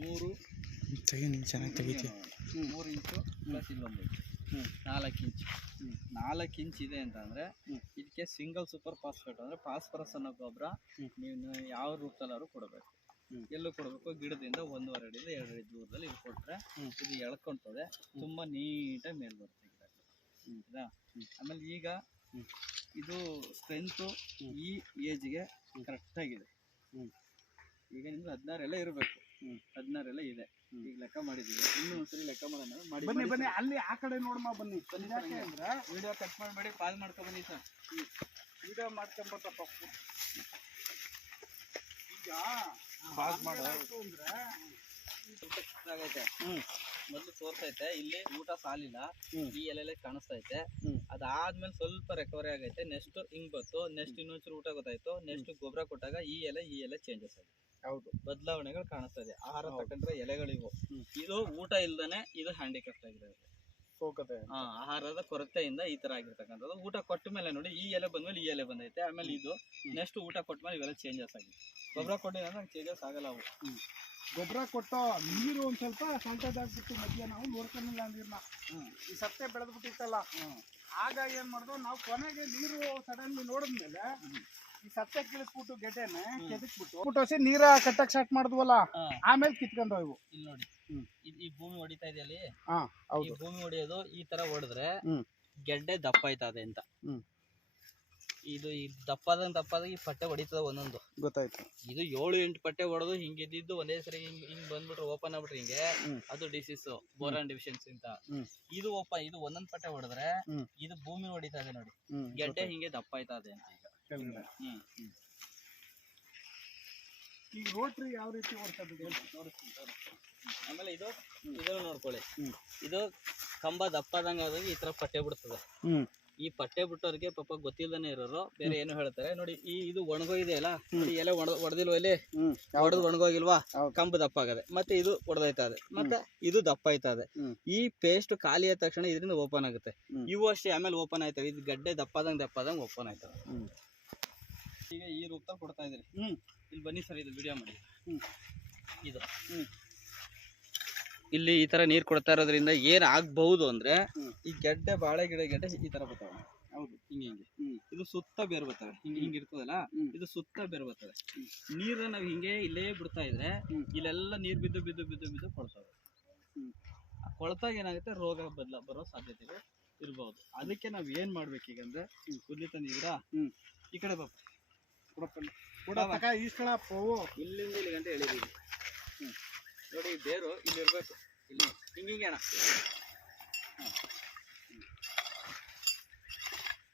ಮೂರು. ತೆಗಿ ನೀನು ಚೆನ್ನಾಗಿ ತೆಗಿತೀಯ ಮೂರು ಇಂಚು ಪ್ಲಸ್ ಇಲ್ಲೊಂದು ಹ್ಞೂ ನಾಲ್ಕು ಇಂಚು. ನಾಲ್ಕು ಇಂಚ್ ಇದೆ ಅಂತಂದ್ರೆ ಇದಕ್ಕೆ ಸಿಂಗಲ್ ಸೂಪರ್ ಫಾಸ್ಫೇಟ್ ಅಂದ್ರೆ ಫಾಸ್ಫರಸ್ ಅನ್ನೋ ಗೊಬ್ಬರ ನೀವು ಯಾವ ರೂಪದಲ್ಲಾದ್ರು ಕೊಡಬೇಕು. ಎಲ್ಲೂ ಕೊಡಬೇಕು ಗಿಡದಿಂದ ಒಂದೂವರೆ ಅಡಿಯಿಂದ ಎರಡು ಅಡಿ ದೂರದಲ್ಲಿ ಇಲ್ಲಿ ಕೊಟ್ಟರೆ ಇದು ಎಳ್ಕೊಂತದೆ. ತುಂಬಾ ನೀಟಾಗಿ ಮೇಲೆ ಬರುತ್ತೆ ಗಿಡ. ಹೌದಾ ಆಮೇಲೆ ಈಗ ಇದು ಸ್ಟ್ರೆಂತು ಈ ಏಜ್ಗೆ ಕರೆಕ್ಟಾಗಿದೆ ಈಗ ನಿಮ್ಗೆ ಹದಿನಾರೆಲ್ಲ ಇರಬೇಕು. ಹದಿನಾರೆಲ್ಲ ಇದೆ. ಈಗ ಲೆಕ್ಕ ಮಾಡಿದೀವಿ ಇನ್ನೂ ಒಂದ್ಸರಿ ಲೆಕ್ಕ ಮಾಡೋಣ. ಮಾಡಿ ಬನ್ನಿ ಬನ್ನಿ. ಅಲ್ಲಿ ಆ ಕಡೆ ನೋಡಮ್ಮ ಬನ್ನಿ. ಯಾಕೆ ಅಂದ್ರೆ ವಿಡಿಯೋ ಕಟ್ ಮಾಡಬೇಡಿ ಪಾಲ್ ಮಾಡ್ಕೊ ಬನ್ನಿ ಸರ್. ವಿಡಿಯೋ ಮಾಡ್ಕೊಂಬತ್ತಪ್ಪ ಈಗ ಪಾಸ್ ಮಾಡು. ಏನಾಯ್ತು ಅಂದ್ರೆ ಆಗೈತೆ ಮೊದಲು ತೋರ್ತೈತೆ ಇಲ್ಲಿ ಊಟ ಸಾಲಿಲ್ಲ. ಈ ಎಲೆಲೆ ಕಾಣಿಸ್ತೈತೆ. ಅದಾದ್ಮೇಲೆ ಸ್ವಲ್ಪ ರಿಕವರಿ ಆಗೈತೆ. ನೆಕ್ಸ್ಟ್ ಹಿಂಗ್ ಬಂತು. ನೆಕ್ಸ್ಟ್ ಇನ್ನೊಂಚೂರು ಊಟ ಗೊತ್ತಾಯ್ತು. ನೆಕ್ಸ್ಟ್ ಗೊಬ್ಬರ ಕೊಟ್ಟಾಗ ಈ ಎಲೆ ಈ ಎಲೆ ಚೇಂಜಸ್ ಆಗಿದೆ. ಹೌದು. ಬದಲಾವಣೆಗಳು ಕಾಣಿಸ್ತಾ ಇದೆ ಆಹಾರ ತಕೊಂಡ್ರೆ ಎಲೆಗಳಿವು. ಇದು ಊಟ ಇಲ್ದಾನೆ ಇದು ಹ್ಯಾಂಡಿಕ್ಯಾಪ್ ಆಗಿದೆ ಹಾ ಆಹಾರದ ಕೊರತೆಯಿಂದ ಈ ತರ ಆಗಿರ್ತಕ್ಕಂಥದ್ದು. ಊಟ ಕೊಟ್ಟ ಮೇಲೆ ನೋಡಿ ಈ ಎಲೆ ಬಂದ್ಮೇಲೆ ಈ ಎಲೆ ಬಂದೈತೆ. ಆಮೇಲೆ ಇದು ನೆಕ್ಸ್ಟ್ ಊಟ ಕೊಟ್ಟ ಮೇಲೆ ಇವೆಲ್ಲ ಚೇಂಜಸ್ ಆಗಿದೆ. ಗೊಬ್ಬರ ಕೊಟ್ಟಿಲ್ಲ ಚೇಂಜಸ್ ಆಗಲ್ಲ ಅವು. ಗೊಬ್ಬರ ಕೊಟ್ಟ ನೀರು ಒಂದ್ ಸ್ವಲ್ಪ ಸಲ್ಟದಾಗ್ಬಿಟ್ಟು ಮಧ್ಯ ನಾವು ನೋಡ್ಕೊಂಡಿಲ್ಲ ನೀರ್ನ ಈ ಸತ್ತೆ ಬೆಳೆದ್ಬಿಟ್ಟಿತ್ತಲ್ಲ. ಆಗ ಏನ್ ಮಾಡ್ದು ನಾವು ಕೊನೆಗೆ ನೀರು ಸಡನ್ಲಿ ನೋಡಿದ್ಮೇಲೆ ಸತ್ತೆ ಕಿಳಿಸ್ಬಿಟ್ಟು ಗೆಡ್ಡೆನೆ ಕೆದಕ್ಬಿಟ್ಟು ಬಿಟ್ಟೋಸಿ ನೀರ ಕಟ್ಟಕ್ ಸ್ಟಾರ್ಟ್ ಮಾಡಿದ್ವಲ್ಲ ಹಾ. ಆಮೇಲೆ ಕಿತ್ಕೊಂಡು ಹೋಯ್ವು ಇಲ್ಲಿ ನೋಡಿ. ಹ್ಮ್. ಇದ್- ಈ ಭೂಮಿ ಹೊಡಿತಾ ಇದೆಯಲ್ಲಿ ಹಾ ಈ ಹೌದು. ಭೂಮಿ ಹೊಡೆಯೋದು ಈ ತರ ಹೊಡೆದ್ರೆ ಹ್ಮ್. ಗೆಡ್ಡೆ ದಪ್ಪ ಆಯ್ತದೆ ಅಂತ. ಹ್ಮ್. ಇದು ಈ ದಪ್ಪದ ದಪ್ಪದಾಗ ಈ ಪಟ್ಟೆ ಹೊಡಿತದ ಒಂದೊಂದು. ಗೊತ್ತಾಯ್ತು. ಇದು ಏಳು ಎಂಟು ಪಟ್ಟೆ ಹೊಡೆದು ಹಿಂಗೆ ಇದ್ದಿದ್ದು ಒಂದೇ ಸರಿ ಹಿಂಗ್ ಹಿಂಗ್ ಬಂದ್ಬಿಟ್ರೆ ಓಪನ್ ಆಗ್ಬಿಟ್ರಿ ಹಿಂಗೆ. ಹ್ಮ್. ಅದು ಡಿಸೀಸ್ ಬೋರಾನ್ ಡಿವಿಷನ್ಸ್ ಅಂತ. ಹ್ಮ್. ಇದು ಓಪನ್ ಇದು ಒಂದೊಂದ್ ಪಟ್ಟೆ ಹೊಡೆದ್ರೆ ಹ್ಮ್. ಇದು ಭೂಮಿ ಹೊಡಿತಾ ಇದೆ ನೋಡಿ. ಹ್ಮ್. ಗೆಡ್ಡೆ ಹಿಂಗೆ ದಪ್ಪ ಆಯ್ತದೆ ಅಂತ. ಕೆಳಗಡೆ. ಈಗ ರೋಟ್ರಿ ಯಾವ ರೀತಿ ಓಡ್ಸೋದು ಆಮೇಲೆ ಇದು ಇದು ನೋಡ್ಕೊಳ್ಳಿ. ಇದು ಕಂಬ ದಪ್ಪದಂಗ ಆದಾಗ ಈ ತರ ಪಟ್ಟೆ ಬಿಡ್ತದೆ. ಈ ಪಟ್ಟೆ ಬಿಟ್ಟವ್ರಿಗೆ ಪಾಪ ಗೊತ್ತಿಲ್ಲದೇ ಇರೋರು ಬೇರೆ ಏನು ಹೇಳ್ತಾರೆ. ನೋಡಿ ಈ ಇದು ಒಣಗೋಗಿದೆ ಅಲ್ಲ? ನೋಡಿ ಎಲೆ ಒಣ ಹೊಡೆದಿಲ್ವ ಇಲ್ಲಿ? ಒಡೆದು ಒಣಗೋಗಿಲ್ವಾ? ಕಂಬ ದಪ್ಪ ಆಗದೆ ಮತ್ತೆ ಇದು ಒಡೆದೈತದೆ ಮತ್ತೆ ಇದು ದಪ್ಪ ಆಯ್ತದೆ ಈ ಪೇಸ್ಟ್ ಖಾಲಿ ಆದ ತಕ್ಷಣ ಇದರಿಂದ ಓಪನ್ ಆಗುತ್ತೆ. ಇವು ಅಷ್ಟೇ ಆಮೇಲೆ ಓಪನ್ ಆಯ್ತವೆ. ಇದು ಗಡ್ಡೆ ದಪ್ಪದಂಗ್ ದಪ್ಪದಂಗ್ ಓಪನ್ ಆಯ್ತವೆ. ಈಗ ಈ ರೂಪದಲ್ಲಿ ಕೊಡ್ತಾ ಇದ್ರಿ ಹ್ಞೂ ಇಲ್ಲಿ ಬನ್ನಿ ಸರ್ ಇದು ವಿಡಿಯೋ ಮಾಡಿ. ಹ್ಞೂ ಇದು. ಇಲ್ಲಿ ಈ ತರ ನೀರು ಕೊಡ್ತಾ ಇರೋದ್ರಿಂದ ಏನು ಆಗ್ಬಹುದು ಅಂದ್ರೆ ಈ ಗೆಡ್ಡೆ ಬಾಳೆ ಗಿಡ ಗೆಡ್ಡೆ ಈ ತರ ಬರ್ತಾವೆ. ಹೌದು. ಹಿಂಗೆ ಹಿಂಗೆ. ಇದು ಸುತ್ತ ಬೇರ್ ಬರ್ತವೆ. ಹಿಂಗೆ ಹಿಂಗೆ ಇರ್ತದಲ್ಲ. ಇದು ಸುತ್ತ ಬೇರ್ ಬರ್ತವೆ. ನೀರನ್ನ ನಾವು ಹಿಂಗೆ ಇಲ್ಲೇ ಬಿಡ್ತಾ ಇದ್ರೆ. ಇಲ್ಲೆಲ್ಲ ನೀರು ಬಿದ್ದು ಬಿದ್ದು ಬಿದ್ದು ಬಿದ್ದು ಆ ಕೊಳ್ತಾಗ ಏನಾಗುತ್ತೆ? ರೋಗ ಬದಲ ಬರೋ ಸಾಧ್ಯತೆಗಳು ಇರ್ಬೋದು. ಅದಕ್ಕೆ ನಾವ್ ಏನ್ ಮಾಡ್ಬೇಕೀಗಂದ್ರೆ ಅಂದ್ರೆ ನೀರ ಈ ಕಡೆ ಬಾಪ ಕೊಡಪ್ಪ ಕೂಡ ತಕ ಈಸ್ಕೊಳಪ್ಪ ಇಲ್ಲಿಂದ ಇಲ್ಲಿ ಗಂಟೆ ಎಳಿದೀವಿ ನೋಡಿ ಬೇರು ಇಲ್ಲಿ ಇರಬೇಕು. ಇಲ್ಲಿ. ಹಿಂಗೆ ಹಿಂಗೆ ಅಣ್ಣ.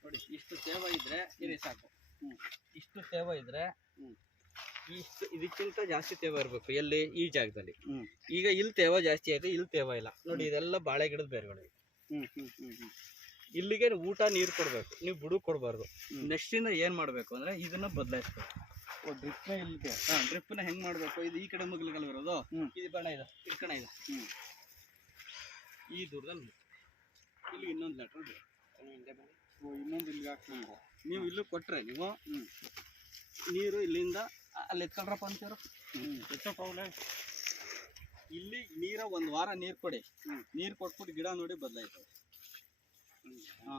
ನೋಡಿ ಇಷ್ಟು ತೇವ ಇದ್ರೆ ಇರಿ ಸಾಕು. ಇಷ್ಟು ತೇವ ಇದ್ರೆ ಇಷ್ಟು ಇದಕ್ಕಿಂತ ಜಾಸ್ತಿ ತೇವ ಇರಬೇಕು ಎಲ್ಲಿ? ಈ ಜಾಗದಲ್ಲಿ. ಈಗ ಇಲ್ಲಿ ತೇವ ಜಾಸ್ತಿ ಆಯ್ತು ಇಲ್ಲಿ ತೇವ ಇಲ್ಲ. ನೋಡಿ ಇದೆಲ್ಲ ಬಾಳೆ ಗಿಡದ ಬೇರುಗಳು. ಹ್ಮ್ ಹ್ಮ್ ಹ್ಮ್ ಹ್ಮ್. ಇಲ್ಲಿಗೆ ಊಟ ನೀರು ಕೊಡಬೇಕು ನೀವು ಬುಡು ಕೊಡಬಾರ್ದು. ನೆಕ್ಸ್ಟ್ ಇಂದ ಏನ್ ಮಾಡ್ಬೇಕು ಅಂದ್ರೆ ಇದನ್ನ ಬದಲಾಯಿಸ್ಬೇಕು. ಓ ಡ್ರಿಪ್ನೇ ಇಲ್ಲಿಗೆ? ಹಾ ಡ್ರಿಪ್ನ ಹೆಂಗೆ ಮಾಡಬೇಕು? ಇದು ಈ ಕಡೆ ಮಗ್ಲುಗಳು ಇರೋದು? ಇದು ಬಣ್ಣ ಇದೆ ಇದು ಕಣ ಇದೆ. ಈ ದೂರದಲ್ಲಿ ಇಲ್ಲಿ ಇನ್ನೊಂದು ಲೆಟರ್ ಇನ್ನೊಂದು ಇಲ್ಲಿಗೆ ಹಾಕ್ಬೇಕು ನೀವು ಇಲ್ಲಿ ಕೊಟ್ರೆ ನೀವು ನೀರು ಇಲ್ಲಿಂದ ಅಲ್ಲಿ ಎತ್ಕೊಂಡ್ರಪ್ಪ ಅಂತೀರು ಎತ್ತಪ್ಪ. ಇಲ್ಲಿ ನೀರ ಒಂದು ವಾರ ನೀರು ಕೊಡಿ. ನೀರು ಕೊಟ್ಬಿಟ್ಟು ಗಿಡ ನೋಡಿ ಬದಲಾಯ್ತವೆ ಹಾ.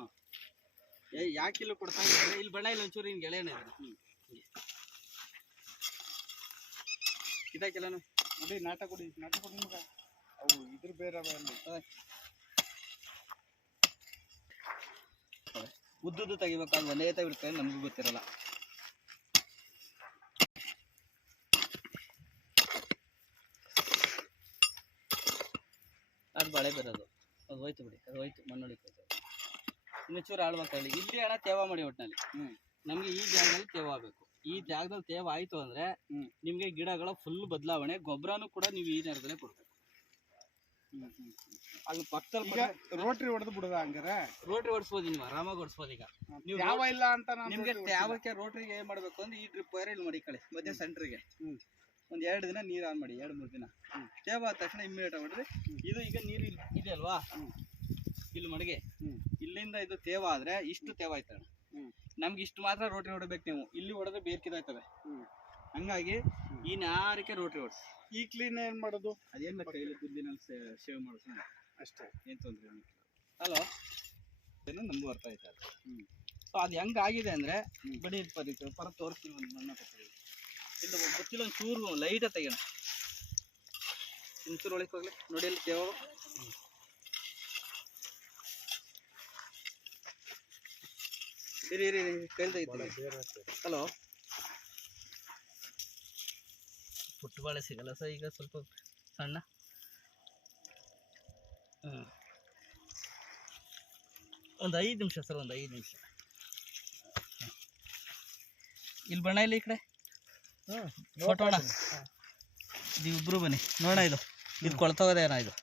ಏ- ಯಾಕೆ ಇಲ್ಲಿ ಕೊಡ್ತಾ ಇಲ್ಲಿ ಬಣ್ಣ ಇಲ್ಲ ಒಂಚೂರು ಹಿಂಗೆ ಎಳೆಯೋಣ ಇದಾಕಿಲ್ಲನು? ನೋಡಿ ನಾಟ ಕೊಡಿ ನಾಟ ಕೊಡಿ ನಿಮ್ಗೆ. ಅವು ಇದ್ರ ಬೇರೆ ಉದ್ದುದ್ದು ತೆಗಿಬೇಕಾದ್ರೆ ಒಂದೇ ತೆಗಿಬಿಡ್ತಾರೆ ನಮಗೂ ಗೊತ್ತಿರಲ್ಲ. ಅದು ಬಳೆ ಬರೋದು. ಅದು ಹೋಯ್ತು ಬಿಡಿ ಅದು ಹೋಯ್ತು ಮಣ್ಣೊಳಗೆ ಹೋಯ್ತು ಇನ್ನು ಚೂರು ಆಳ್ಬೇಕಾಗಲಿ ಇಲ್ಲಿ ಹಣ ತೇವ ಮಾಡಿ ಒಟ್ಟಿನಲ್ಲಿ ನಮ್ಗೆ ನಮಗೆ ಈ ಜಾಗದಲ್ಲಿ ತೇವ ಆಗಬೇಕು. ಈ ಜಾಗದಲ್ಲಿ ತೇವ ಆಯ್ತು ಅಂದ್ರೆ ಹ್ಮ್. ನಿಮಗೆ ಗಿಡಗಳ ಫುಲ್ ಬದಲಾವಣೆ ಗೊಬ್ಬರನು ಕೂಡ ನೀವು ಈ ಜಾಗದಲ್ಲೇ ಕೊಡ್ಬೇಕು. ಹ್ಮ್ ಹ್ಮ್ ಅಲ್ಲಿ ಪಕ್ಕದಲ್ಲಿ ರೋಟ್ರಿ ಹೊಡೆದು ಬಿಡುದ ಹಂಗಾರೆ? ರೋಟ್ರಿ ಹೊಡ್ಸ್ಬೋದು ನೀವು ಆರಾಮಾಗಿ ಹೊಡ್ಸ್ಬೋದು ಈಗ. ನೀವು ಯಾವ ಇಲ್ಲ ಅಂತ ನಿಮ್ಗೆ ರೋಟ್ರಿ ತ್ಯಾವಕ್ಕೆ ರೋಟ್ರಿಗೆ ಏನ್ ಮಾಡ್ಬೇಕು ಅಂದ್ರೆ ಈ ಡ್ರಿಪ್ ವೈರ್ ಇಲ್ಲಿ ಮಡಿಕೊಳ್ಳಿ ಮಧ್ಯ ಸೆಂಟ್ರಿಗೆ ಹ್ಮ್. ಒಂದ್ ಎರಡು ದಿನ ನೀರ್ ಆನ್ ಮಾಡಿ ಎರಡು ಮೂರು ದಿನ. ತೇವ ಆದ ತಕ್ಷಣ ಇಮ್ಮಿಡಿಯೇಟ್ ಹೊಡ್ರಿ ಇದು ಈಗ ನೀರು ಇಲ್ಲಿ ಇದೆ ಅಲ್ವಾ? ಇಲ್ಲಿ ಮಡಿಗೆ. ಹ್ಮ್. ಇಲ್ಲಿಂದ ಇದು ತೇವ ಆದ್ರೆ ಇಷ್ಟು ತೇವ ಆಯ್ತಣ್ಣ ಹ್ಮ್. ನಮ್ಗೆ ಇಷ್ಟು ಮಾತ್ರ ರೋಟ್ರಿ ಹೊಡಬೇಕು ನೀವು. ಇಲ್ಲಿ ಹೊಡೆದ್ರೆ ಬೇರ್ಕಿದಾಯ್ತವೆ ಹ್ಮ್. ಹಂಗಾಗಿ ಈ ನಾರಿಕೆ ರೋಟ್ರಿ ಹೊಡ್ಸಿ ಈ ಕ್ಲೀನ್ ಏನ್ ಮಾಡೋದು? ಅದೇನು ಕೈಲಿ ಗುದ್ದಿನಲ್ಲಿ ಸೇವ್ ಮಾಡೋದು ಅಷ್ಟೇ. ಏನು ತೊಂದ್ರೆ ಹಲೋ ನಮ್ಗೆ ಬರ್ತಾ ಐತೆ ಅದು. ಸೊ ಅದು ಹೆಂಗೆ ಆಗಿದೆ ಅಂದ್ರೆ ಬಡಿ ಪರಿ ಪರ ತೋರಿಸ್ತೀನಿ ಒಂದು ಮಣ್ಣ ಇಲ್ಲ ಗೊತ್ತಿಲ್ಲ ಒಂದು ಚೂರು ಲೈಟ ತೆಗೋಣ ಇಂಚೂರು ಒಳಗೆ ಹೋಗ್ಲಿ. ನೋಡಿ ಅಲ್ಲಿ ತೇವ. ಇರಿ ಇರಿ ಕೈಲಿ ತೆಗಿತೀನಿ. ಹಲೋ ಪುಟ್ಟಬಾಳೆ ಸಿಗಲ್ಲ ಸರ್ ಈಗ ಸ್ವಲ್ಪ ಸಣ್ಣ. ಹ್ಞೂ ಒಂದು ಐದು ನಿಮಿಷ ಸರ್ ಒಂದು ಐದು ನಿಮಿಷ. ಇಲ್ಲಿ ಬಣ್ಣ ಇಲ್ಲ ಈ ಕಡೆ. ಹ್ಞೂ ಅಣ್ಣ. ಇದು ಇಬ್ರು ಬನ್ನಿ. ನೋಡೋಣ ಇದು. ಇದು ಕೊಳ್ತೋಗದೇನ ಇದು.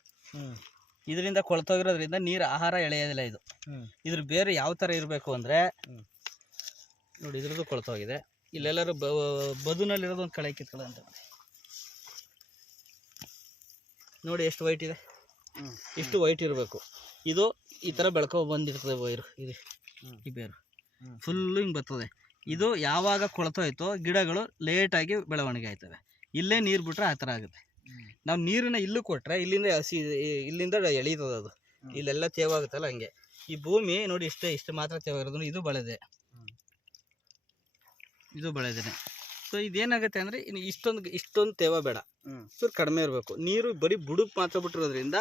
ಇದರಿಂದ ಕೊಳ್ತೋಗಿರೋದ್ರಿಂದ ನೀರು ಆಹಾರ ಎಳೆಯೋದಿಲ್ಲ ಇದು. ಇದ್ರ ಬೇರೆ ಯಾವ ಥರ ಇರಬೇಕು ಅಂದರೆ ನೋಡಿ ಇದ್ರದ್ದು ಕೊಳ್ತೋಗಿದೆ. ಇಲ್ಲೆಲ್ಲರೂ ಬ ಬದುನಲ್ಲಿರೋದು ಒಂದು ಕಳೆ ಕಿತ್ಕೊಳ್ಳೋ ಅಂತ ನೋಡಿ ಎಷ್ಟು ವೈಟ್ ಇದೆ. ಇಷ್ಟು ವೈಟ್ ಇರಬೇಕು. ಇದು ಈ ಥರ ಬೆಳ್ಕೊ ಬಂದಿರ್ತದೆ ವೈರು ಇದು. ಈ ಬೇರು. ಫುಲ್ಲು ಹಿಂಗೆ ಬರ್ತದೆ. ಇದು ಯಾವಾಗ ಕೊಳ್ತೋಯ್ತೋ ಗಿಡಗಳು ಲೇಟಾಗಿ ಬೆಳವಣಿಗೆ ಆಯ್ತವೆ. ಇಲ್ಲೇ ನೀರು ಬಿಟ್ರೆ ಆ ಥರ ಆಗುತ್ತೆ. ನಾವು ನೀರನ್ನ ಇಲ್ಲಿ ಕೊಟ್ರೆ ಇಲ್ಲಿಂದ ಹಸಿ ಇಲ್ಲಿಂದ ಎಳೀತದ ಅದು. ಇಲ್ಲೆಲ್ಲ ತೇವಾಗುತ್ತಲ್ಲ ಹಂಗೆ. ಈ ಭೂಮಿ ನೋಡಿ ಇಷ್ಟೇ ಇಷ್ಟು ಮಾತ್ರ ತೇವಾಗಿರೋದು. ಇದು ಬಳೆದೆ. ಇದು ಬಳೆದೇನೆ. ಸೊ ಇದೇನಾಗುತ್ತೆ ಅಂದರೆ ಇನ್ನು ಇಷ್ಟೊಂದು ಇಷ್ಟೊಂದು ತೇವ ಬೇಡ. ಚೂರು ಕಡಿಮೆ ಇರಬೇಕು. ನೀರು ಬರೀ ಬುಡಕ್ಕೆ ಮಾತ್ರ ಬಿಟ್ಟಿರೋದ್ರಿಂದ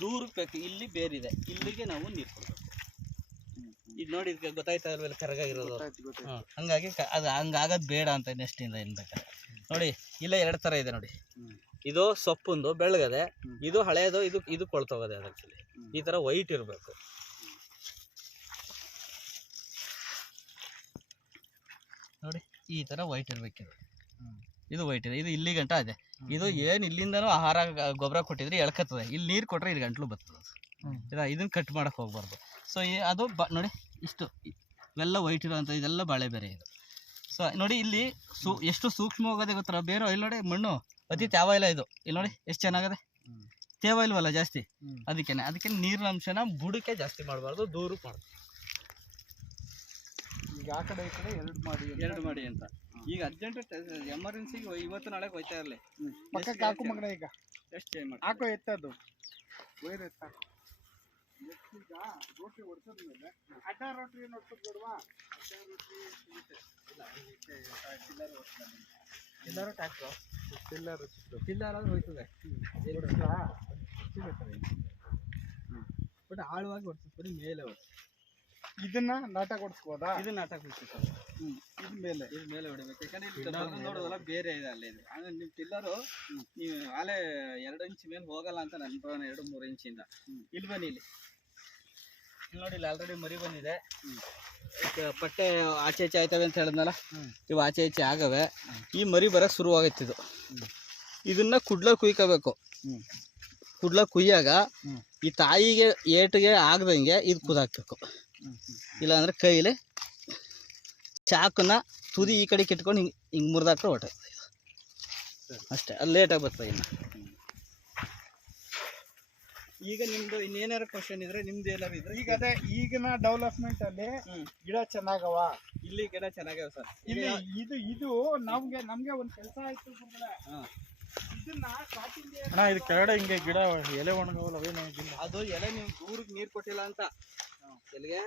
ದೂರಕ್ಕೆ ಬೇಕು. ಇಲ್ಲಿ ಬೇರಿದೆ. ಇಲ್ಲಿಗೆ ನಾವು ನೀರು ಕೊಡಬೇಕು. ಇದು ನೋಡಿ ಇದಕ್ಕೆ ಗೊತ್ತಾಯ್ತಾ ಇಲ್ವಲ್ಲ ಕರಗಾಗಿರೋದು. ಹಂಗಾಗಿ ಅದು ಹಂಗಾಗೋದು ಬೇಡ ಅಂತ ನೆಕ್ಸ್ಟಿಂದ ಏನು ಬೇಕಾದ್ರೆ ನೋಡಿ ಇಲ್ಲ ಎರಡು ಥರ ಇದೆ ನೋಡಿ. ಇದು ಸೊಪ್ಪುಂದು ಬೆಳಗದೆ. ಇದು ಹಳೇದು ಇದು ಇದು ಕೊಳ್ತೋಗದೆ ಆ್ಯಕ್ಚುಲಿ ಈ ಥರ ವೈಟ್ ಇರಬೇಕು. ನೋಡಿ ಈ ಥರ ವೈಟ್ ಇರಬೇಕಿದು ಇದು. ವೈಟ್ ಇದೆ. ಇದು ಇಲ್ಲಿ ಗಂಟ ಇದೆ. ಇದು ಏನು ಇಲ್ಲಿಂದನೂ ಆಹಾರ ಗೊಬ್ಬರ ಕೊಟ್ಟಿದ್ರೆ ಎಳ್ಕತ್ತದೆ. ಇಲ್ಲಿ ನೀರು ಕೊಟ್ಟರೆ ಇದು ಗಂಟ್ಲು ಬರ್ತದೆ ಇಲ್ಲ ಇದನ್ನು ಇದನ್ನ ಕಟ್ ಮಾಡೋಕೆ ಹೋಗ್ಬಾರ್ದು. ಸೊ ಅದು ಬ ನೋಡಿ ಇಷ್ಟು. ಇವೆಲ್ಲ ವೈಟ್ ಇರೋವಂಥ ಇದೆಲ್ಲ ಬಾಳೆ ಬೇರೆ ಇದು. ಸೊ ನೋಡಿ ಇಲ್ಲಿ ಸೂ ಎಷ್ಟು ಸೂಕ್ಷ್ಮ ಗೊತ್ತಾ ಗೊತ್ತರ ಬೇರೆ ಇಲ್ಲಿ ನೋಡಿ ಮಣ್ಣು ಅತಿ ತ್ಯಾವ ಇಲ್ಲ ಇದು. ಇಲ್ಲಿ ನೋಡಿ ಎಷ್ಟು ಚೆನ್ನಾಗದೆ? ತೇವ ಇಲ್ವಲ್ಲ ಜಾಸ್ತಿ? ಅದಕ್ಕೆ ಅದಕ್ಕೆ ನೀರಿನ ಅಂಶನ ಬುಡಕ್ಕೆ ಜಾಸ್ತಿ ಮಾಡಬಾರ್ದು ದೂರ ಮಾಡಬೇಕು ಈಗ ಆ ಕಡೆ ಈ ಕಡೆ ಎರಡು ಮಾಡಿ ಎರಡು ಮಾಡಿ ಅಂತ. ಈಗ ಅರ್ಜೆಂಟ್ ಎಮರ್ಜೆನ್ಸಿಗೆ ಇವತ್ತು ನಾಳೆ ಹೋಯ್ತಾ ಇರಲಿ. ಪಕ್ಕಕ್ಕೆ ಹಾಕು ಮಗನ ಈಗ. ಎಷ್ಟು ಹಾಕೋ ಎತ್ತದು. ವೈರ್ ಎತ್ತ ಈಗ ರೋಟಿ ಹೊಡ್ಸದ್ಮೇಲೆ ಅಡ್ಡ ರೋಟಿ ಏನು ಹೊಡ್ಸೋದು ಬೇಡವಾ? ಎಲ್ಲರೂ ಟ್ಯಾಕ್ಟ್ರು? ಎಲ್ಲರೂ ಆದ್ರೆ ಹೋಯ್ತದೆ. ಬಟ್ ಆಳವಾಗಿ ಹೊಡ್ಸಿಸ್ಬಿಡಿ ಮೇಲೆ ಹೊಡ್ಸಿ ಇದನ್ನ ನಾಟ ಕೊಡಿಸ್ಬೋದಾ? ಇದು ನಾಟಕ ಬಿಡ್ಬೇಕು ಹ್ಞೂ ಇದ್ ಮೇಲೆ. ಇದು ಮೇಲೆ ಹೊಡಿಬೇಕು. ಯಾಕಂದ್ರೆ ಇಲ್ಲಿ ಬರೋದು ನೋಡೋದಲ್ಲ ಬೇರೆ ಇದೆ ಅಲ್ಲಿ ಇದು. ಆಮೇಲೆ ನಿಮ್ಮ ಟಿಲ್ಲರು ನೀವು ಆಲೆ ಎರಡು ಇಂಚ್ ಮೇಲೆ ಹೋಗಲ್ಲ ಅಂತ ನನ್ನ ಪ್ರಕಾರ ಎರಡು ಮೂರು ಇಂಚಿಂದ. ಇಲ್ಲಿ ಬನ್ನಿ ಇಲ್ಲಿ. ಇಲ್ಲಿ ನೋಡಿ ಇಲ್ಲಿ ಆಲ್ರೆಡಿ ಮರಿ ಬಂದಿದೆ. ಪಟ್ಟೆ ಆಚೆ ಈಚೆ ಆಯ್ತವೆ ಅಂತ ಹೇಳಿದ್ನಲ್ಲ? ಇವು ಆಚೆ ಈಚೆ ಆಗವೆ. ಈ ಮರಿ ಬರಕ್ಕೆ ಶುರುವಾಗೈತೆ ಇದು. ಇದನ್ನ ಕುಡ್ಲ ಕುಯ್ಕೋಬೇಕು. ಕುಡ್ಲ ಕುಯ್ಯಾಗ ಈ ತಾಯಿಗೆ ಏಟಿಗೆ ಆಗದಂಗೆ ಇದು ಕುದಾಕ್ಬೇಕು. ಇಲ್ಲಾಂದ್ರೆ ಕೈಲಿ ಚಾಕನ್ನ ತುದಿ ಈ ಕಡೆ ಕಿಟ್ಕೊಂಡು ಹಿಂಗೆ ಹಿಂಗೆ ಮುರಿದಾಕ್ರೆ ಹೊಟ್ಟೆ ಅಷ್ಟೇ ಅದು ಲೇಟಾಗಿ ಬರ್ತದೆ ಇನ್ನು. ಈಗ ನಿಮ್ದು ಇನ್ನೇನಾರ ಕ್ವಶನ್ ಇದ್ರೆ ನಿಮ್ದು ಏನಾರು ಇದ್ರೆ ಈಗ ಅದೇ ಈಗಿನ ಡೆವಲಪ್ಮೆಂಟ್ ಅಲ್ಲಿ ಗಿಡ ಚೆನ್ನಾಗವ? ಇಲ್ಲಿ ಗಿಡ ಚೆನ್ನಾಗವ ಸರ್. ಇಲ್ಲಿ ಇದು ಇದು ನಮ್ಗೆ ನಮ್ಗೆ ಒಂದ್ ಕೆಲಸ ಆಯ್ತು. ಇದನ್ನ ಇದು ಕೆಳಗಡೆ ಹಿಂಗೆ ಗಿಡ ಎಲೆ ಒಣಗವಲ್ಲ ಅದು ಎಲೆ ನೀವು ದೂರಕ್ಕೆ ನೀರು ಕೊಟ್ಟಿಲ್ಲ ಅಂತ. ಎಲ್ಲಿಗೆ?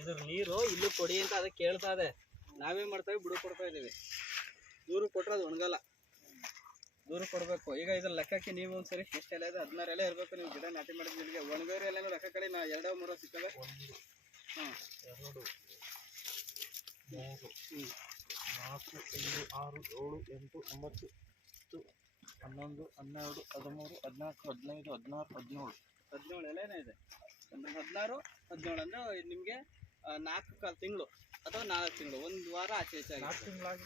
ಇದ್ರ ನೀರು ಇಲ್ಲೂ ಕೊಡಿ ಅಂತ ಅದಕ್ಕೆ ಕೇಳ್ತಾ ಇದೆ. ನಾವೇನ್ ಮಾಡ್ತೇವೆ ಬಿಡು ಕೊಡ್ತಾ ಇದೀವಿ ದೂರ ಕೊಟ್ರೆ ಅದು ಒಣಗಲ್ಲ. ದೂರ ಕೊಡಬೇಕು. ಈಗ ಇದ್ರ ಲೆಕ್ಕಕ್ಕೆ ನೀವು ಒಂದ್ಸರಿ ಎಷ್ಟು ಎಲ್ಲ ಇದೆ ಹದಿನಾರು ಎಲೆ ಇರಬೇಕು. ನೀವು ಗಿಡ ನಾಟಿ ಮಾಡಿದ್ರೆ ನಿಮಗೆ ಒಣಗೋರಿ ಎಲ್ಲ ಲೆಕ್ಕ ಕಡೆ ನಾ ಎರಡೋ ಮೂರೋ ಸಿಕ್ಕವೆ ಹಾಂ ಎರಡು ಮೂರು ನಾಲ್ಕು ಐದು ಆರು ಏಳು ಎಂಟು ಒಂಬತ್ತು ಹತ್ತು ಹನ್ನೊಂದು ಹನ್ನೆರಡು ಹದಿಮೂರು ಹದಿನಾಲ್ಕು ಹದಿನೈದು ಹದಿನಾರು ಹದಿನೇಳು. ಹದಿನೇಳು ಎಲೆನೇ ಇದೆ. ಅಂದ್ರೆ ಹದಿನಾರು ಹದಿನೇಳು ಅಂದ್ರೆ ನಿಮಗೆ ನಾಲ್ಕು ಕಾಲು ತಿಂಗಳು ಅಥವಾ ನಾಲ್ಕು ತಿಂಗಳು ಒಂದು ವಾರ ಆಚೆ ಈಚೆ. ನಾಲ್ಕು ತಿಂಗಳಾಗಿ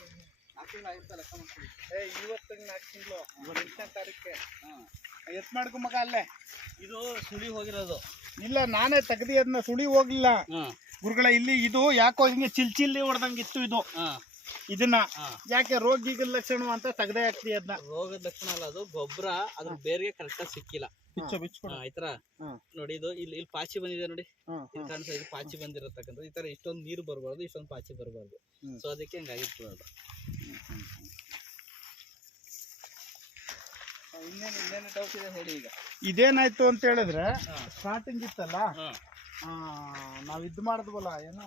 ನಾಲ್ಕು ತಿಂಗಳು ಆಗಿರುತ್ತೆ ಲೆಕ್ಕ ಮಾಡ್ಕೊಳ್ಳಿ. ಏ ಇವತ್ತಿಗೆ ನಾಲ್ಕು ತಿಂಗಳು? ಎಂಟನೇ ತಾರೀಕೆ ಹಾಂ. ಎತ್ ಮಾಡ್ಕೊ ಮಗ ಅಲ್ಲೇ? ಇದು ಸುಳಿ ಹೋಗಿರೋದು. ಇಲ್ಲ ನಾನೇ ತೆಗ್ದಿ ಅದನ್ನ ಸುಳಿ ಹೋಗ್ಲಿಲ್ಲ. ಹಾಂ. ಗುರುಗಳ ಇಲ್ಲಿ ಇದು ಯಾಕೋ ಹಿಂಗೆ ಚಿಲ್ ಚಿಲ್ಲಿ ಹೊಡೆದಂಗಿತ್ತು ಇದು. ಹಾಂ. ಇದನ್ನ ಯಾಕೆ ರೋಗಿಗಳ ಲಕ್ಷಣ ಅಂತ ತೆಗ್ದೇ ಹಾಕ್ತಿ ಅದನ್ನ ರೋಗದ ಲಕ್ಷಣ ಅಲ್ಲ ಅದು ಗೊಬ್ಬರ ಅದ್ರ ಬೇರೆ ಕರೆಕ್ಟ್ ಆಗಿ ಸಿಕ್ಕಿಲ್ಲ. ಬಿಚ್ಚು ಬಿಚ್ಕೊಡು ಹಾ, ಈ ತರ ನೋಡಿ ಇದು ಇಲ್ಲಿ ಇಲ್ಲಿ ಪಾಚಿ ಬಂದಿದೆ ನೋಡಿ. ಇಲ್ಲಿ ಕಾಣಿಸ್ತಾ ಇದು ಪಾಚಿ ಬಂದಿರತಕ್ಕಂಥ ಈ ತರ ಇಷ್ಟೊಂದು ನೀರು ಬರಬಾರ್ದು ಇಷ್ಟೊಂದು ಪಾಚಿ ಬರಬಾರ್ದು. ಸೊ ಅದಕ್ಕೆ ಹಂಗಾಗಿತ್ತು ಅದು ಇನ್ನೇನು ಇನ್ನೇನು ಡೌಟ್ ಇದೆ ಹೇಳಿ ಈಗ. ಇದೇನಾಯ್ತು ಅಂತ ಹೇಳಿದ್ರೆ ಸ್ಟಾರ್ಟಿಂಗ್ ಇತ್ತಲ್ಲ ನಾವ್ ಇದ್ ಮಾಡಿದ್ವಲ್ಲ ಏನು?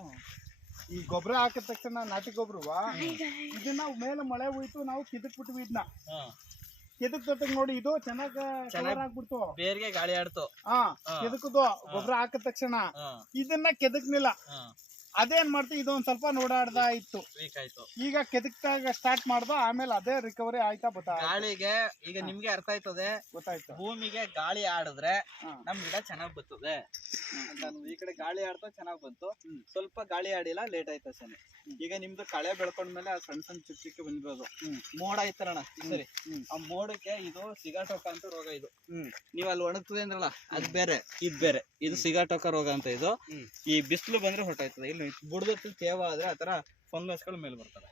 ಈ ಗೊಬ್ಬರ ಹಾಕಿದ ತಕ್ಷಣ ನಾಟಿ ಗೊಬ್ಬರವಾ? ಇದನ್ನ ಮೇಲೆ ಮಳೆ ಹೋಯ್ತು ನಾವು ಕಿದಕ್ ಬಿಟ್ವಿ ಇದನ್ನ ಕೆದಕ್ ಜೊತೆಗೆ ನೋಡಿ ಇದು ಚೆನ್ನಾಗಿ ಕಲರ್ ಆಗ್ಬಿಡ್ತು. ಬೇರ್ಗೆ ಗಾಳಿ ಆಡ್ತು. ಹಾ. ಕೆದಕದು ಗೊಬ್ಬರ ಹಾಕಿದ ತಕ್ಷಣ. ಇದನ್ನ ಕೆದಕ್ನಿಲ್ಲ. ಅದೇನ್ ಮಾಡ್ತು? ಇದೊಂದ್ ಸ್ವಲ್ಪ ನೋಡಾಡ್ದ ಇತ್ತು ವೀಕ್ ಆಯ್ತು. ಈಗ ಕೆದಕ್ದಾಗ ಸ್ಟಾರ್ಟ್ ಮಾಡ್ದ ಆಮೇಲೆ ಅದೇ ರಿಕವರಿ ಆಯ್ತಾ ಗೊತ್ತಾ? ಗಾಳಿಗೆ ಈಗ ನಿಮ್ಗೆ ಅರ್ಥ ಆಯ್ತದೆ? ಗೊತ್ತಾಯ್ತು. ಭೂಮಿಗೆ ಗಾಳಿ ಆಡಿದ್ರೆ. ನಮ್ ಗಿಡ ಚೆನ್ನಾಗ್ ಬರ್ತದೆ. ಈ ಕಡೆ ಗಾಳಿ ಆಡ್ತಾ ಚೆನ್ನಾಗ್ ಬಂತು. ಸ್ವಲ್ಪ ಗಾಳಿ ಆಡಿಲ್ಲ ಲೇಟ್ ಆಯ್ತಾ ಅಷ್ಟೇ ಈಗ ನಿಮ್ದು ಕಳೆ ಬೆಳ್ಕೊಂಡ್ಮೇಲೆ ಆ ಸಣ್ಣ ಸಣ್ಣ ಚಿಕ್ಕ ಚಿಕ್ಕ ಬಂದಿರೋದು. ಮೋಡ ಆಯ್ತಾರಣ ಸರಿ. ಆ ಮೋಡಕ್ಕೆ ಇದು ಸಿಗಾಟೋಕ ಅಂತ ರೋಗ ಇದು. ನೀವ್ ಅಲ್ಲಿ ಒಣಗ್ತದೆ ಅಂದ್ರಲ್ಲ ಅದ್ ಬೇರೆ ಇದ್ ಬೇರೆ. ಇದು ಸಿಗಾಟೋಕ ರೋಗ ಅಂತ ಇದು. ಈ ಬಿಸಿಲು ಬಂದ್ರೆ ಹೊರಟಾಯ್ತದೆ. ಇಲ್ಲಿ ಬುಡದತ್ತು ತೇವ ಆದ್ರೆ ಆತರ ಫಂಗಸ್ಗಳು ಮೇಲೆ ಬರ್ತವೆ.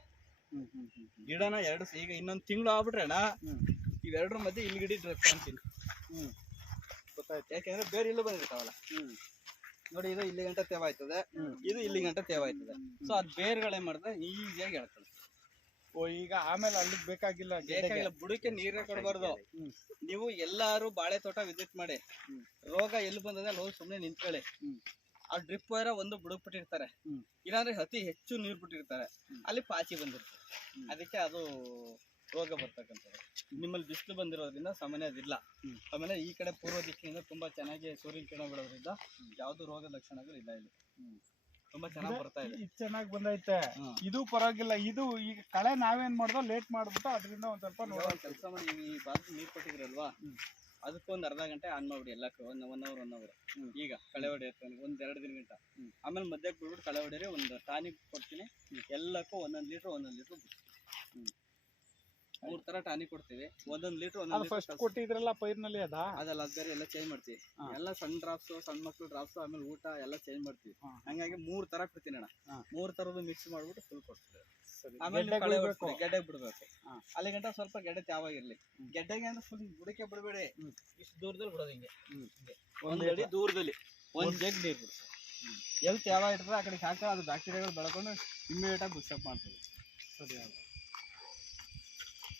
ಗಿಡನ ಎರಡು ಈಗ ಇನ್ನೊಂದು ತಿಂಗಳು ಆಗ್ಬಿಟ್ರೆಣ ಇವೆರಡರ ಮಧ್ಯೆ ಇಲ್ಲಿ ಗಿಡ ಅಂತೀನಿ. ಹ್ಮ್. ಗೊತ್ತಾಯ್ತು. ಯಾಕೆಂದ್ರೆ ಬೇರೆ ಇಲ್ಲೂ ಬಂದಿರ್ತಾವಲ್ಲ. ನೋಡಿ ಇದು ಇಲ್ಲಿ ಗಂಟ ತೇವ ಆಯ್ತದೆ. ಇದು ಇಲ್ಲಿ ಗಂಟ ತೇವ ಆಯ್ತದೆ. ಸೊ ಅದ್ ಬೇರ್ಗಳೇನ್ ಮಾಡಿದ್ರೆ ಈಸಿಯಾಗಿ ಹೇಳ್ತದೆ ಓ ಈಗ ಆಮೇಲೆ ಅಲ್ಲಿಗೆ ಬೇಕಾಗಿಲ್ಲ. ಬೇಕಾಗಿಲ್ಲ. ಬುಡಕ್ಕೆ ನೀರೇ ಕೊಡಬಾರ್ದು. ನೀವು ಎಲ್ಲಾರು ಬಾಳೆ ತೋಟ ವಿಸಿಟ್ ಮಾಡಿ. ರೋಗ ಎಲ್ಲಿ ಬಂದದೆ ಅಲ್ಲಿ ಹೋಗಿ ಸುಮ್ಮನೆ ನಿಂತ್ಕೊಳ್ಳಿ. ಆ ಡ್ರಿಪ್ ವೈರ ಒಂದು ಬುಡಕ್ ಬಿಟ್ಟಿರ್ತಾರೆ. ಇಲ್ಲಾಂದ್ರೆ ಅತಿ ಹೆಚ್ಚು ನೀರು ಬಿಟ್ಟಿರ್ತಾರೆ. ಅಲ್ಲಿ ಪಾಚಿ ಬಂದಿರ್ತದೆ. ಅದಕ್ಕೆ ಅದು ರೋಗ ಬರ್ತಕ್ಕಂಥದ್ದು. ನಿಮ್ಮಲ್ಲಿ ಬಿಸಿಲು ಬಂದಿರೋದ್ರಿಂದ ಸಾಮಾನ್ಯ ಅದಿಲ್ಲ. ಆಮೇಲೆ ಈ ಕಡೆ ಪೂರ್ವ ದಿಕ್ಕಿನಿಂದ ತುಂಬಾ ಚೆನ್ನಾಗಿ ಸೂರ್ಯನ ಕಿರಣ ಬಿಡೋದ್ರಿಂದ ಯಾವ್ದು ರೋಗ ಲಕ್ಷಣಗಳು ಇಲ್ಲ ಇಲ್ಲಿ. ತುಂಬಾ ಚೆನ್ನಾಗಿ ಬರ್ತಾ ಇದೆ. ಇದು ಚೆನ್ನಾಗಿ ಬಂದೈತೆ. ಇದು ಪರವಾಗಿಲ್ಲ. ಇದು ಈಗ ಕಳೆ ನಾವೇನ್ ಮಾಡ್ದೋ ಲೇಟ್ ಮಾಡ್ಬಿಟ್ಟು ಅದರಿಂದ ಒಂದ್ ಸ್ವಲ್ಪ ನೋಡೋ ಕೆಲಸ ಮಾಡಿ ಈ ಬಾತ್ ನೀರ್ ಕೊಟ್ಟಿದ್ರಲ್ವಾ. ಅದಕ್ಕೊಂದು ಅರ್ಧ ಗಂಟೆ ಆನ್ ಮಾಡ್ಬಿಡಿ ಎಲ್ಲಕ್ಕೂ one one hour one hour hmm. ಈಗ ಕಳೆ ಹೊಡೆಯುತ್ತೆ ಒಂದ್ ಎರಡು ದಿನ ಗಂಟ. ಆಮೇಲೆ ಮಧ್ಯಕ್ಕೆ ಬಿಡ್ಬಿಟ್ಟು ಕಳೆ ಹೊಡೆರಿ ಒಂದು ಟಾನಿಕ್ ಕೊಡ್ತೀನಿ. ಎಲ್ಲಕ್ಕೂ ಒಂದೊಂದು ಲೀಟ್ರ್ ಒಂದೊಂದು ಲೀಟ್ರ್ ಹ್ಮ್. ಮೂರ್ ತರ ಟಾನಿಕ್ ಕೊಡ್ತೀವಿ. ಒಂದೊಂದು ಲೀಟ್ರ್ ಒಂದೊಂದು ಫಸ್ಟ್ ಕೊಟ್ಟಿದ್ರಲ್ಲ ಪೈರ್ನಲ್ಲಿ ಅದ? ಅದಲ್ಲ ಅದ್ ಬೇರೆ ಎಲ್ಲ ಚೇಂಜ್ ಮಾಡ್ತೀವಿ. ಎಲ್ಲ ಸಣ್ಣ ಡ್ರಾಪ್ಸ್ ಸಣ್ಣ ಮಕ್ಳು ಡ್ರಾಪ್ಸ್ ಆಮೇಲೆ ಊಟ ಎಲ್ಲ ಚೇಂಜ್ ಮಾಡ್ತೀವಿ. ಹಂಗಾಗಿ ಮೂರ್ ತರ ಕೊಡ್ತೀನಿ ಅಣ್ಣ. ಮೂರ್ ತರದ್ದು ಮಿಕ್ಸ್ ಮಾಡ್ಬಿಟ್ಟು ಫುಲ್ ಕೊಡ್ತೀವಿ. ಆಮೇಲೆ ಕಳೆ ಬಿಡ್ಬೇಕು. ಹೊಡ್ಸ್ತೀವಿ, ಬಿಡ್ಬೇಕು ಹಾ. ಅಲ್ಲಿ ಗಂಟ ಸ್ವಲ್ಪ ಗೆಡ್ಡೆ ತ್ಯಾವಾಗಿರ್ಲಿ. ಗೆಡ್ಡೆಗೆ ಅಂದ್ರೆ ಫುಲ್ ಬುಡಕ್ಕೆ ಬಿಡಬೇಡಿ. ಇಷ್ಟು ದೂರದಲ್ಲಿ ಬಿಡೋದು ಹಿಂಗೆ ಹ್ಮ್. ಒಂದ್ ಅಡಿ ದೂರದಲ್ಲಿ ಒಂದ್ ಜಗ್ ನೀರ್ ಬಿಡಿಸಿ ಎಲ್ಲಿ ತ್ಯಾವ ಇರ್ತದೆ ಆ ಕಡೆ ಹಾಕ ಅದು ಬ್ಯಾಕ್ಟೀರಿಯಾಗಳು ಬೆಳ್ಕೊಂಡು ಇಮ್ಮಿಡಿಯೇಟ್ ಆಗಿ ಬುಸ್ಟಪ್ ಮಾಡ್ತದೆ ಸರಿ.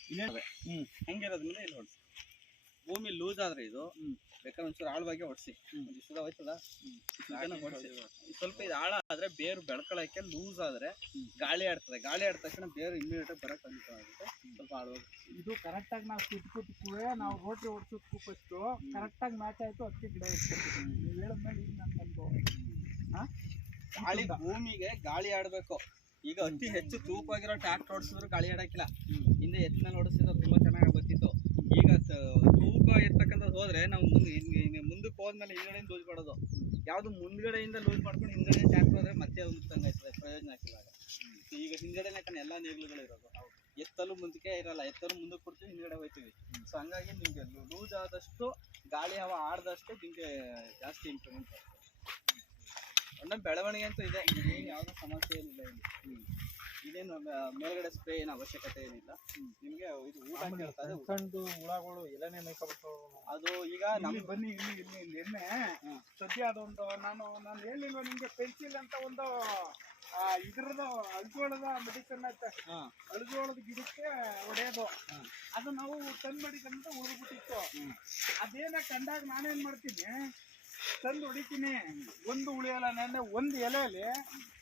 ಇನ್ನೇನು ಹ್ಮ್. ಹಂಗಿರೋದ್ರಿಂದ ಇಲ್ಲಿ ಹೊಡ್ಸಿ ಭೂಮಿ ಲೂಸ್ ಆದ್ರೆ ಇದು. ಬೇಕಾದ್ರೆ ಒಂಚೂರು ಆಳವಾಗಿ ಹೊಡ್ಸಿ. ಒಂದಿಷ್ಟು ಹೋಯ್ತದ ಹೊಡ್ಸಿ ಸ್ವಲ್ಪ ಇದು ಆಳ ಆದ್ರೆ ಬೇರು ಬೆಳ್ಕೊಳಕ್ಕೆ ಲೂಸ್ ಆದ್ರೆ ಗಾಳಿ ಆಡ್ತದೆ. ಗಾಳಿ ಆಡಿದ ತಕ್ಷಣ ಬೇರು ಇಮ್ಮಿಡಿಯೇಟ್ ಆಗಿ ಬರಕ್ ಆಗುತ್ತೆ. ಸ್ವಲ್ಪ ಆಳವಾಗಿ. ಇದು ಕರೆಕ್ಟ್ ಆಗಿ ನಾವು ಕಿತ್ಕೊಟ್ಕುವೆ ನಾವು ರೋಟ್ರಿ ಹೊಡ್ಸೋದಕ್ಕೂ ಫಸ್ಟ್ ಕರೆಕ್ಟ್ ಆಗಿ ಮ್ಯಾಚ್ ಆಯ್ತು ಅಷ್ಟೇ ಗಿಡ ನೀವು ಹೇಳಿದ್ಮೇಲೆ ಈಗ ಅನ್ಭವ? ಗಾಳಿ ಭೂಮಿಗೆ ಗಾಳಿ ಆಡ್ಬೇಕು. ಈಗ ಅತಿ ಹೆಚ್ಚು ತೂಕವಾಗಿರೋ ಟ್ಯಾಕ್ಟರ್ ಹೊಡ್ಸಿದ್ರು ಗಾಳಿ ಆಡಕ್ಕಿಲ್ಲ. ಹಿಂದೆ ಎತ್ತಿನಲ್ಲಿ ಓಡಿಸಿದ್ರೆ ತುಂಬಾ ಹೋದ್ರೆ ನಾವು ಮುಂದೆ ಮುಂದಕ್ಕೆ ಹೋದ್ಮೇಲೆ ಹಿಂದ್ಗಡೆಯಿಂದ ಲೂಸ್ ಮಾಡೋದು. ಯಾವ್ದು ಮುಂದ್ಗಡೆಯಿಂದ ಲೂಸ್ ಮಾಡ್ಕೊಂಡು ಹಿಂದ್ಗಡೆ ಟ್ಯಾಕ್ಟರ್ ಹೋದ್ರೆ ಮತ್ತೆ ಆಯ್ತದೆ ಪ್ರಯೋಜನ ಆಗ್ತಿಲ್ಲ ಆಗ. ಈಗ ಹಿಂದ್ಗಡೆನೆ ಕಣ ಎಲ್ಲ ನೇಗ್ಲುಗಳು ಇರೋದು. ಎತ್ತಲು ಮುಂದಕ್ಕೆ ಇರಲ್ಲ, ಎತ್ತಲು ಮುಂದಕ್ಕೆ ಕೊಡ್ತೀವಿ, ಹಿಂದ್ಗಡೆ ಹೋಯ್ತೀವಿ. ಸೊ ಹಂಗಾಗಿ ನಿಮಗೆ ಲೂಸ್ ಆದಷ್ಟು ಗಾಳಿ, ಹವ ಆಡದಷ್ಟು ನಿಮಗೆ ಜಾಸ್ತಿ ಇಂಪ್ರೂವ್ಮೆಂಟ್ ಆಗ್ತದೆ. ಒಳ್ಳೆ ಬೆಳವಣಿಗೆ ಅಂತೂ ಇದೆ ಏನು ಯಾವುದೋ ಸಮಸ್ಯೆ ಏನಿಲ್ಲ ಇಲ್ಲಿ. ಇದೇನು ಮೇಲ್ಗಡೆ ಸ್ಪ್ರೇ ಏನು ಅವಶ್ಯಕತೆ ಏನಿಲ್ಲ. ನಿಮಗೆ ಇದು ಊಟ ಕೇಳ್ತಾರೆ ಸಣ್ಣದು ಹುಳಗಳು ಎಲೆನೇ ಮೇಯ್ಕೊಬಿಟ್ಟು ಅದು ಈಗ ನಮ್ಮ ಬನ್ನಿ ಇಲ್ಲಿ ಇಲ್ಲಿ ಹ್ಮ್. ಸದ್ಯ ಅದೊಂದು ನಾನು ನಾನು ಹೇಳಿಲ್ವ ನಿಮ್ಗೆ ಪೆನ್ಸಿಲ್ ಅಂತ ಒಂದು ಆ, ಇದ್ರದ್ದು ಅಳ್ಜೋಳದ ಮೆಡಿಸನ್ ಐತೆ ಅಳ್ಜೋಳದ ಗಿಡಕ್ಕೆ ಹೊಡೆಯೋದು ಅದು ನಾವು ತಂದು ಮಾಡಿದಂತ ಉಳಿದ್ಬಿಟ್ಟಿತ್ತು. ಅದೇನ ಕಂಡಾಗ ನಾನೇನ್ ಮಾಡ್ತೀನಿ? ತಂದು ಹೊಡಿತೀನಿ. ಒಂದು ಉಳಿಯಲ್ಲ ನೆನ್ನೆ ಒಂದು ಎಲೆಯಲ್ಲಿ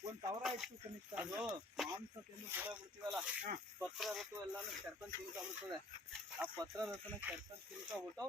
ಒಂದು ಸಾವಿರ ಇತ್ತು ಕನಿಷ್ಠ ಅದು ಮಾಂಸ ತಿಂದು ಬುಡ ಬಿಡ್ತೀವಲ್ಲ. ಪತ್ರ ಋತು ಎಲ್ಲಾನು ಕೆರ್ಕೊಂಡ್ ಬಿಡ್ತದೆ. ಆ ಪತ್ರ ರತ್ತನ ಕೆರ್ಕೊಂಡ್ ತಿನ್ಕೊಂಡು